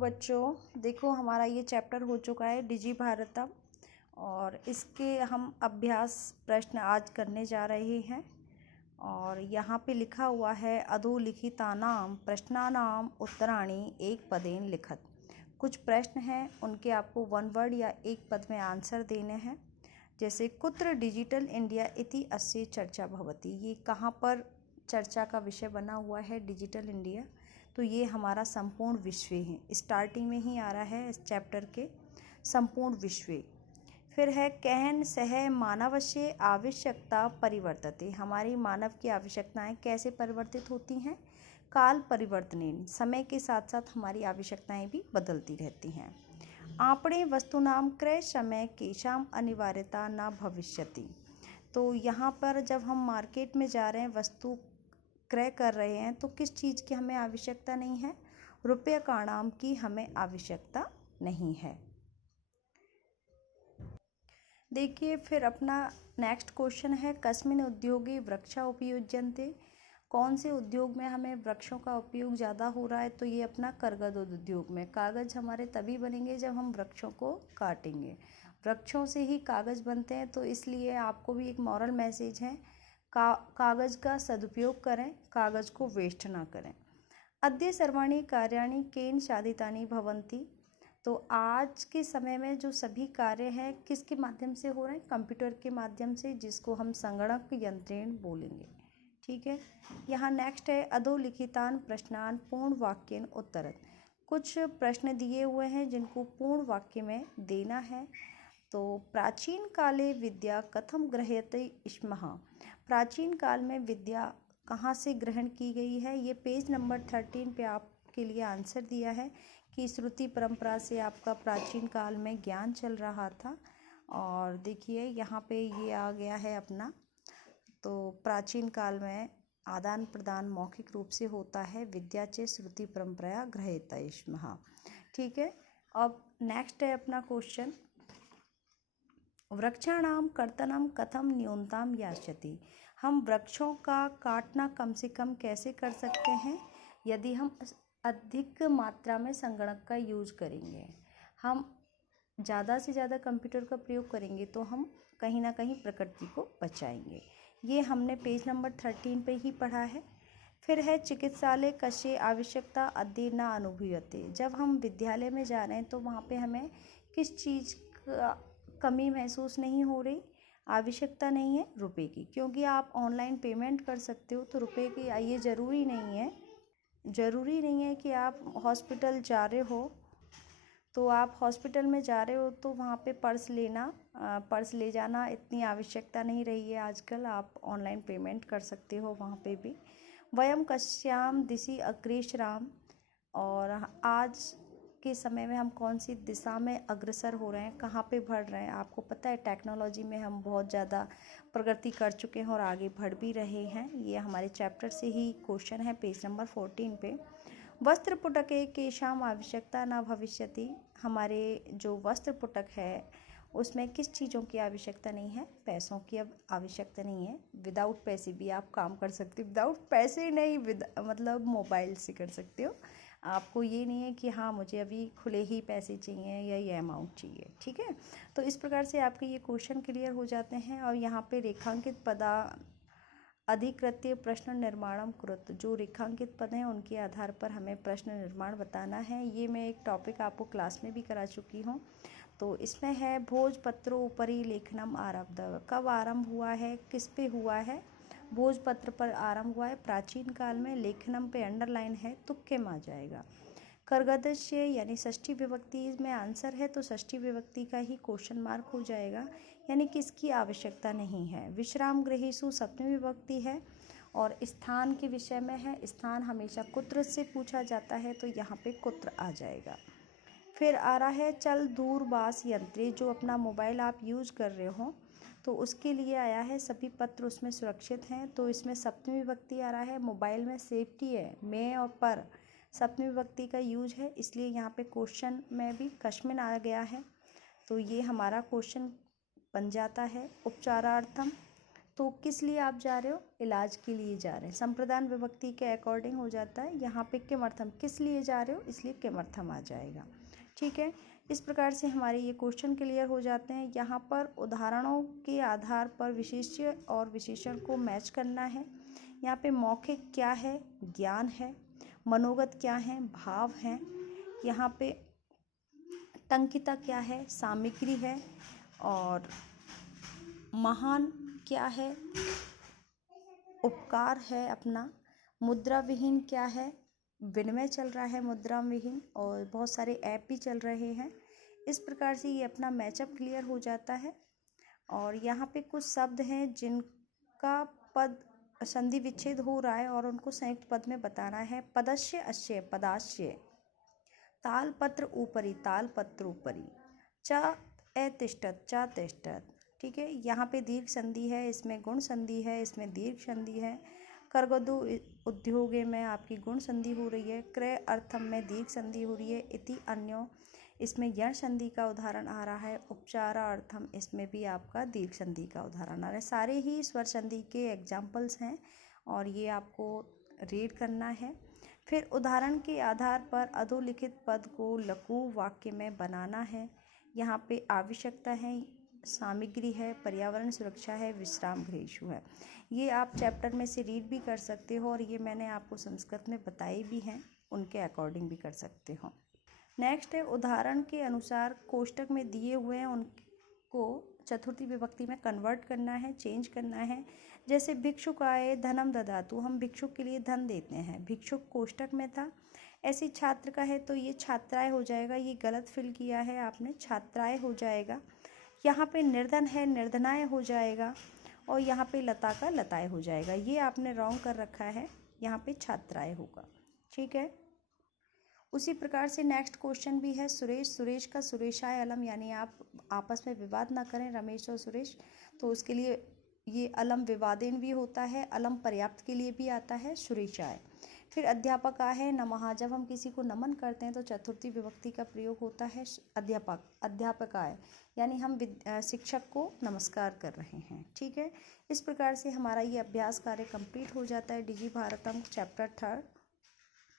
बच्चों, देखो हमारा ये चैप्टर हो चुका है डिजि भारतम और इसके हम अभ्यास प्रश्न आज करने जा रहे हैं। और यहाँ पे लिखा हुआ है अधोलिखितानां प्रश्नानां उत्तराणि एक पदेन लिखत। कुछ प्रश्न हैं, उनके आपको वन वर्ड या एक पद में आंसर देने हैं। जैसे कुत्र डिजिटल इंडिया इति अस्य चर्चा भवति, ये कहाँ पर चर्चा का विषय बना हुआ है डिजिटल इंडिया, तो ये हमारा संपूर्ण विश्व है। स्टार्टिंग में ही आ रहा है इस चैप्टर के संपूर्ण विश्व। फिर है कहन सह मानवस्य आवश्यकता परिवर्तते, हमारी मानव की आवश्यकताएं कैसे परिवर्तित होती हैं। काल परिवर्तनेन, समय के साथ साथ हमारी आवश्यकताएं भी बदलती रहती हैं। आपणे वस्तुनां क्रय समय केशाम अनिवार्यता न भविष्यति, तो यहाँ पर जब हम मार्केट में जा रहे हैं, वस्तु क्रय कर रहे हैं, तो किस चीज़ की हमें आवश्यकता नहीं है, रुपये काणाम की हमें आवश्यकता नहीं है। देखिए फिर अपना नेक्स्ट क्वेश्चन है कस्मिन् उद्योगे वृक्षा उपयुज्यन्ते, कौन से उद्योग में हमें वृक्षों का उपयोग ज़्यादा हो रहा है, तो ये अपना कागज उद्योग में। कागज़ हमारे तभी बनेंगे जब हम वृक्षों को काटेंगे, वृक्षों से ही कागज़ बनते हैं। तो इसलिए आपको भी एक मॉरल मैसेज है, कागज़ का सदुपयोग करें, कागज़ को वेस्ट ना करें। अद्य सर्वाणि कार्याणि केन साधितानि भवन्ति, तो आज के समय में जो सभी कार्य हैं किसके माध्यम से हो रहे हैं, कंप्यूटर के माध्यम से, जिसको हम संगणक यंत्रेण बोलेंगे। ठीक है। यहाँ नेक्स्ट है अधोलिखितान प्रश्नान पूर्ण वाक्येन उत्तरत, कुछ प्रश्न दिए हुए हैं जिनको पूर्ण वाक्य में देना है। तो प्राचीन काले विद्या कथम गृह्यते स्म, प्राचीन काल में विद्या कहाँ से ग्रहण की गई है। ये पेज नंबर 13 पे आपके लिए आंसर दिया है कि श्रुति परंपरा से आपका प्राचीन काल में ज्ञान चल रहा था। और देखिए यहाँ पे ये आ गया है अपना, तो प्राचीन काल में आदान प्रदान मौखिक रूप से होता है, विद्या चे श्रुति परंपरा गृह्यते स्म। ठीक है। अब नेक्स्ट है अपना क्वेश्चन, वृक्षाणाम कर्तनम कथम न्यूनतम यास्यति, हम वृक्षों का काटना कम से कम कैसे कर सकते हैं। यदि हम अधिक मात्रा में संगणक का यूज करेंगे, हम ज़्यादा से ज़्यादा कंप्यूटर का प्रयोग करेंगे, तो हम कहीं ना कहीं प्रकृति को बचाएंगे। ये हमने पेज नंबर 13 पे ही पढ़ा है। फिर है चिकित्सालय कस्य आवश्यकता अद्य न अनुभूयते, जब हम विद्यालय में जा रहे हैं तो वहाँ पे हमें किस चीज़ का कमी महसूस नहीं हो रही, आवश्यकता नहीं है रुपए की, क्योंकि आप ऑनलाइन पेमेंट कर सकते हो। तो रुपए की ये ज़रूरी नहीं है कि आप हॉस्पिटल जा रहे हो, तो आप हॉस्पिटल में जा रहे हो तो वहाँ पे पर्स ले जाना इतनी आवश्यकता नहीं रही है आजकल, आप ऑनलाइन पेमेंट कर सकते हो वहाँ पे भी। वयम कस्याम दिशि अग्रेसराम, और आज के समय में हम कौन सी दिशा में अग्रसर हो रहे हैं, कहाँ पे बढ़ रहे हैं। आपको पता है टेक्नोलॉजी में हम बहुत ज़्यादा प्रगति कर चुके हैं और आगे बढ़ भी रहे हैं। ये हमारे चैप्टर से ही क्वेश्चन है पेज नंबर 14 पे। वस्त्र पुटके केशाम आवश्यकता न भविष्यति, हमारे जो वस्त्र पुटक है उसमें किस चीज़ों की आवश्यकता नहीं है, पैसों की अब आवश्यकता नहीं है। विदाउट पैसे भी आप काम कर सकते हो, विदाउट पैसे नहीं, मतलब मोबाइल से कर सकते हो। आपको ये नहीं है कि हाँ मुझे अभी खुले ही पैसे चाहिए या ये अमाउंट चाहिए। ठीक है। तो इस प्रकार से आपके ये क्वेश्चन क्लियर हो जाते हैं। और यहाँ पे रेखांकित पदा अधिकृत्य प्रश्न निर्माणम कुरुत, जो रेखांकित पद हैं उनके आधार पर हमें प्रश्न निर्माण बताना है। ये मैं एक टॉपिक आपको क्लास में भी करा चुकी हूँ। तो इसमें है भोजपत्रो उपरि लेखनम आरब्ध, कब आरंभ हुआ है, किस पे हुआ है, भोजपत्र पर आरंभ हुआ है प्राचीन काल में, लेखनम पे अंडरलाइन है, तुक्के में आ जाएगा। कर्गदस्य यानी षष्ठी विभक्ति में आंसर है, तो षष्ठी विभक्ति का ही क्वेश्चन मार्क हो जाएगा, यानी कि इसकी आवश्यकता नहीं है। विश्राम गृहेषु सप्तमी विभक्ति है और स्थान के विषय में है, स्थान हमेशा कुत्र से पूछा जाता है, तो यहाँ पे कुत्र आ जाएगा। फिर आ रहा है चल दूरभाष यंत्रे, जो अपना मोबाइल आप यूज कर रहे हो तो उसके लिए आया है, सभी पत्र उसमें सुरक्षित हैं, तो इसमें सप्तमी विभक्ति आ रहा है। मोबाइल में सेफ्टी है, में और पर सप्तमी विभक्ति का यूज है, इसलिए यहाँ पे क्वेश्चन में भी कस्मिन आ गया है। तो ये हमारा क्वेश्चन बन जाता है। उपचारार्थम, तो किस लिए आप जा रहे हो, इलाज के लिए जा रहे हैं। संप्रदान विभक्ति के अकॉर्डिंग हो जाता है। यहाँ पे किमर्थम, किस लिए जा रहे हो, इसलिए किमर्थम आ जाएगा। ठीक है, इस प्रकार से हमारे ये क्वेश्चन क्लियर हो जाते हैं। यहाँ पर उदाहरणों के आधार पर विशेष्य और विशेषण को मैच करना है। यहाँ पे मौखिक क्या है, ज्ञान है। मनोगत क्या है, भाव है। यहाँ पे टंकिता क्या है, सामग्री है। और महान क्या है, उपकार है अपना। मुद्रा विहीन क्या है, विनिमय चल रहा है मुद्रा विहीन, और बहुत सारे ऐप भी चल रहे हैं। इस प्रकार से ये अपना मैचअप क्लियर हो जाता है। और यहाँ पे कुछ शब्द हैं जिनका पद संधि विच्छेद हो रहा है और उनको संयुक्त पद में बताना है। पदस्य अस्य, पदास्य। तालपत्र ऊपरी, तालपत्र ऊपरी। च अतिष्ठत, च तिष्ठत। ठीक है, यहाँ पे दीर्घ संधि है, इसमें गुण संधि है, इसमें दीर्घ संधि है। कर्गदु उद्योगे में आपकी गुण संधि हो रही है। क्रय अर्थम में दीर्घ संधि हो रही है। इति अन्यो, इसमें यण संधि का उदाहरण आ रहा है। उपचारार्थम, इसमें भी आपका दीर्घ संधि का उदाहरण आ रहा है। सारे ही स्वर संधि के एग्जाम्पल्स हैं और ये आपको रीड करना है। फिर उदाहरण के आधार पर अधोलिखित पद को लघु वाक्य में बनाना है। यहाँ पे आवश्यकता है, सामग्री है, पर्यावरण सुरक्षा है, विश्राम गृहेषु है। ये आप चैप्टर में से रीड भी कर सकते हो और ये मैंने आपको संस्कृत में बताई भी हैं, उनके अकॉर्डिंग भी कर सकते हो। नेक्स्ट है उदाहरण के अनुसार कोष्टक में दिए हुए हैं उनको चतुर्थी विभक्ति में कन्वर्ट करना है, चेंज करना है। जैसे भिक्षुकाय धनम ददातु, हम भिक्षुक के लिए धन देते हैं, भिक्षुक कोष्टक में था। ऐसे छात्र का है तो ये छात्राएं हो जाएगा, ये गलत फिल किया है आपने, छात्राएं हो जाएगा। यहाँ पे निर्धन है, निर्धनाएं हो जाएगा। और यहाँ पे लता का लताएं हो जाएगा, ये आपने रॉन्ग कर रखा है, यहाँ पे छात्राएं होगा। ठीक है, उसी प्रकार से नेक्स्ट क्वेश्चन भी है। सुरेश, सुरेश का सुरेशाय अलम, यानी आप आपस में विवाद ना करें रमेश और सुरेश, तो उसके लिए ये अलम विवादेन भी होता है, अलम पर्याप्त के लिए भी आता है, सुरेशाय। फिर अध्यापक है नमः, जब हम किसी को नमन करते हैं तो चतुर्थी विभक्ति का प्रयोग होता है अध्यापक, अध्यापकाय, यानी हम शिक्षक को नमस्कार कर रहे हैं। ठीक है, इस प्रकार से हमारा ये अभ्यास कार्य कंप्लीट हो जाता है। डिजी भारतम चैप्टर 3